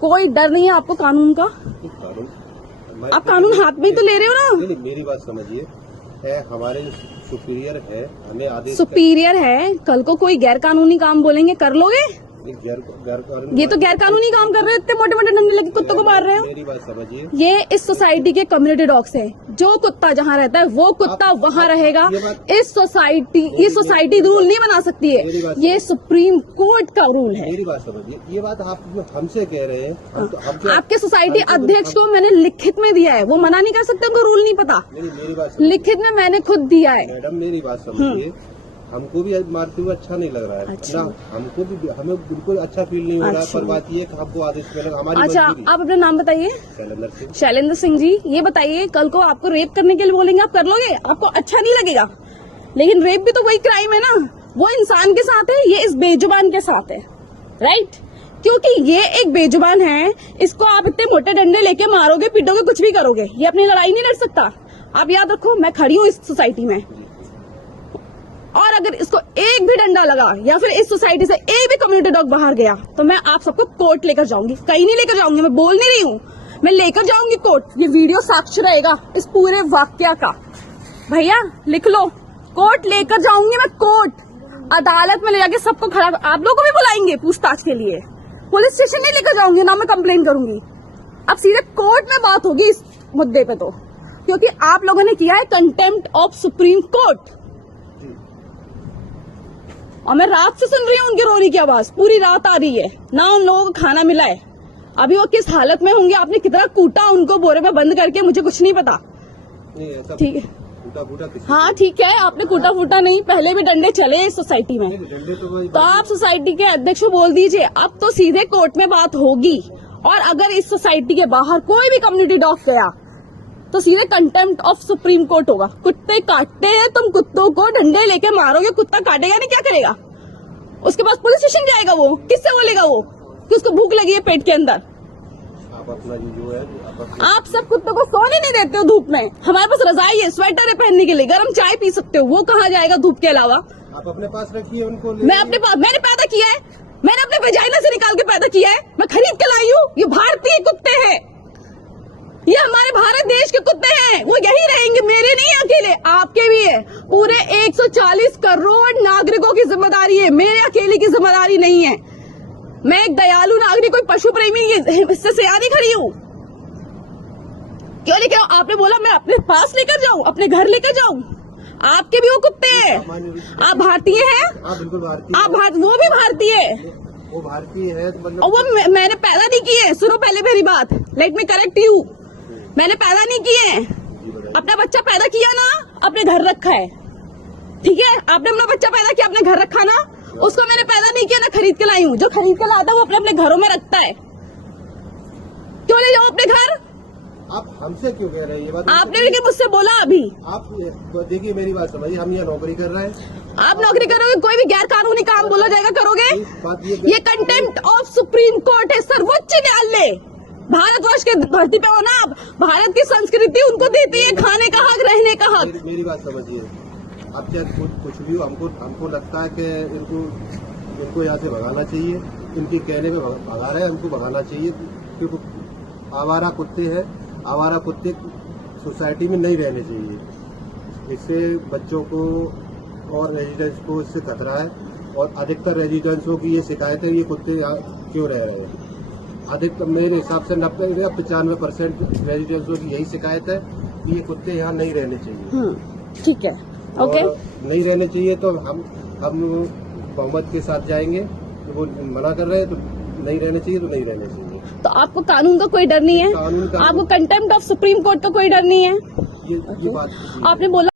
कोई डर नहीं है आपको कानून का? आप कानून हाथ में ही तो ले रहे हो ना। नहीं, मेरी बात समझिए, है हमारे सुपीरियर है, हमें आदेश सुपीरियर है, कल को कोई गैर कानूनी काम बोलेंगे कर लोगे? ये तो गैर कानूनी काम कर रहे हो, इतने मोटे मोटे डंडे लेके कुत्तों को मार रहे हो। मेरी बात समझिए, ये इस सोसाइटी के कम्युनिटी डॉग्स हैं। जो कुत्ता जहाँ रहता है वो कुत्ता वहाँ रहेगा। इस सोसाइटी रूल नहीं बना सकती है, ये सुप्रीम कोर्ट का रूल है। मेरी बात समझिए, ये बात आप हमसे कह रहे हैं। आपके सोसाइटी अध्यक्ष को मैंने लिखित में दिया है, वो मना नहीं कर सकते, उनको रूल नहीं पता। मेरी बात लिखित में मैंने खुद दिया है। मैडम मेरी बात समझिए, हमको भी मारते हुए अच्छा नहीं लग रहा है। अच्छा। ना हमको भी, हमें बिल्कुल अच्छा फील नहीं हो रहा है। पर बात ये कि आपको आदेश मिलेगा हमारी। अच्छा, आप अपना नाम बताइए। शैलेंद्र सिंह। शैलेंद्र सिंह जी, ये बताइए कल को आपको रेप करने के लिए बोलेंगे, आप कर लोगे? आपको अच्छा नहीं लगेगा, लेकिन रेप भी तो वही क्राइम है ना। वो इंसान के साथ है, ये इस बेजुबान के साथ है, राइट? क्योंकि ये एक बेजुबान है, इसको आप इतने मोटे डंडे लेके मारोगे, पीटोगे, कुछ भी करोगे, ये अपनी लड़ाई नहीं लड़ सकता। आप याद रखो, मैं खड़ी हूँ इस सोसाइटी में, और अगर इसको एक भी डंडा लगा या फिर इस सोसाइटी से एक भी कम्युनिटी डॉग बाहर गया तो मैं आप सबको कोर्ट लेकर जाऊंगी। कहीं नहीं लेकर जाऊंगी, मैं बोल नहीं रही हूँ, मैं लेकर जाऊंगी कोर्ट। ये वीडियो साक्ष्य रहेगा इस पूरे वाक्य का। भैया लिख लो, कोर्ट लेकर जाऊंगी मैं, कोर्ट अदालत में ले जाके सबको खड़ा, आप लोगों को भी बुलाएंगे पूछताछ के लिए। पुलिस स्टेशन नहीं लेकर जाऊंगी ना, मैं कंप्लेन करूंगी। अब सीधे कोर्ट में बात होगी इस मुद्दे पे, तो क्योंकि आप लोगों ने किया है कंटेम्प्ट ऑफ सुप्रीम कोर्ट। और मैं रात से सुन रही हूँ उनकी रोने की आवाज, पूरी रात आ रही है ना। उन लोगों को खाना मिला है, अभी वो किस हालत में होंगे, आपने कितना कूटा उनको बोरे में बंद करके, मुझे कुछ नहीं पता। ठीक है, हाँ ठीक है, आपने कूटा फूटा नहीं, पहले भी डंडे चले इस सोसाइटी में। तो आप सोसाइटी के अध्यक्ष को बोल दीजिए, अब तो सीधे कोर्ट में बात होगी। और अगर इस सोसाइटी के बाहर कोई भी कम्युनिटी डॉग गया तो सीधे कंटेम्प्ट ऑफ सुप्रीम कोर्ट होगा। कुत्ते काटते हैं, तुम कुत्तों को डंडे लेके मारोगे, कुत्ता काटेगा नहीं, क्या करेगा? उसके पास पुलिस स्टेशन जाएगा, वो किससे बोलेगा वो कि उसको भूख लगी है पेट के अंदर? आप अपना जो है आप सब कुत्तों को सोने नहीं देते हो धूप में। हमारे पास रजाई है, स्वेटर है पहनने के लिए, गर्म चाय पी सकते हो, वो कहाँ जाएगा धूप के अलावा? आप अपने पास रखिए उनको। मैं अपने पास, मैंने पैदा किया है, मैंने अपने वजाइना से निकाल के पैदा किया है, मैं खरीद के लाई हूँ। ये भारतीय कुत्ते हैं, ये हमारे भारत देश के कुत्ते हैं, वो यही रहेंगे, मेरे नहीं अकेले, आपके भी है। पूरे 140 करोड़ नागरिकों की जिम्मेदारी है, मेरे अकेले की जिम्मेदारी नहीं है। मैं एक दयालु नागरिक, कोई पशु प्रेमी इससे सियानी खड़ी हूँ। क्यों लेके आओ? आपने बोला मैं अपने पास लेकर जाऊँ, अपने घर लेकर जाऊँ। आपके भी वो कुत्ते हैं, आप भारतीय हैं? बिल्कुल भारतीय। आप वो भी भारतीय है, वो भारतीय है तो मतलब। और वो मैंने पैदा नहीं किए। सुनो पहले मेरी बात, लेट मी करेक्ट यू। मैंने पैदा नहीं किए, अपना बच्चा पैदा किया ना, अपने घर रखा है, ठीक है? आपने अपना बच्चा पैदा किया, अपने घर रखा ना, उसको मैंने पैदा नहीं किया ना, खरीद के लाई हूँ। जो खरीद के लाता है वो अपने अपने घरों में रखता है। क्यों ले जाओ अपने घर? आप हमसे क्यों कह रहे हैं ये बात? आपने लेकिन मुझसे बोला अभी। आप देखिए मेरी बात समझिए, हम यहाँ नौकरी कर रहे हैं। आप नौकरी करोगे, कोई भी गैर कानूनी काम बोला जाएगा करोगे? ये कंटेम्प्ट ऑफ सुप्रीम कोर्ट है, सर्वोच्च न्यायालय। भारतवर्ष के धरती पे हो ना आप, भारत की संस्कृति उनको देती है खाने का हक, रहने का हक। मेरी बात समझिए, अब चाहे कुछ भी हो, हमको लगता है कि इनको यहाँ से भगाना चाहिए। इनके कहने पे भगा रहे हैं, हमको भगाना चाहिए, क्योंकि आवारा कुत्ते हैं। आवारा कुत्ते सोसाइटी में नहीं रहने चाहिए। इससे बच्चों को और रेजिडेंट्स को इससे खतरा है, और अधिकतर रेजिडेंट्सों की ये शिकायत है, ये कुत्ते यहाँ क्यों रह रहे हैं। अधिकतर मेरे हिसाब से 90 या 95% रेजिडेंट्सों की यही शिकायत है कि ये कुत्ते यहाँ नहीं रहने चाहिए। ठीक है, ओके। नहीं रहने चाहिए तो हम बहुमत के साथ जाएंगे। तो वो मना कर रहे हैं तो नहीं रहने चाहिए, तो नहीं रहने चाहिए। तो आपको कानून का कोई डर नहीं है? कानून का, आपको कंटेम्प्ट ऑफ सुप्रीम कोर्ट का कोई डर नहीं है? ये बात आपने बोला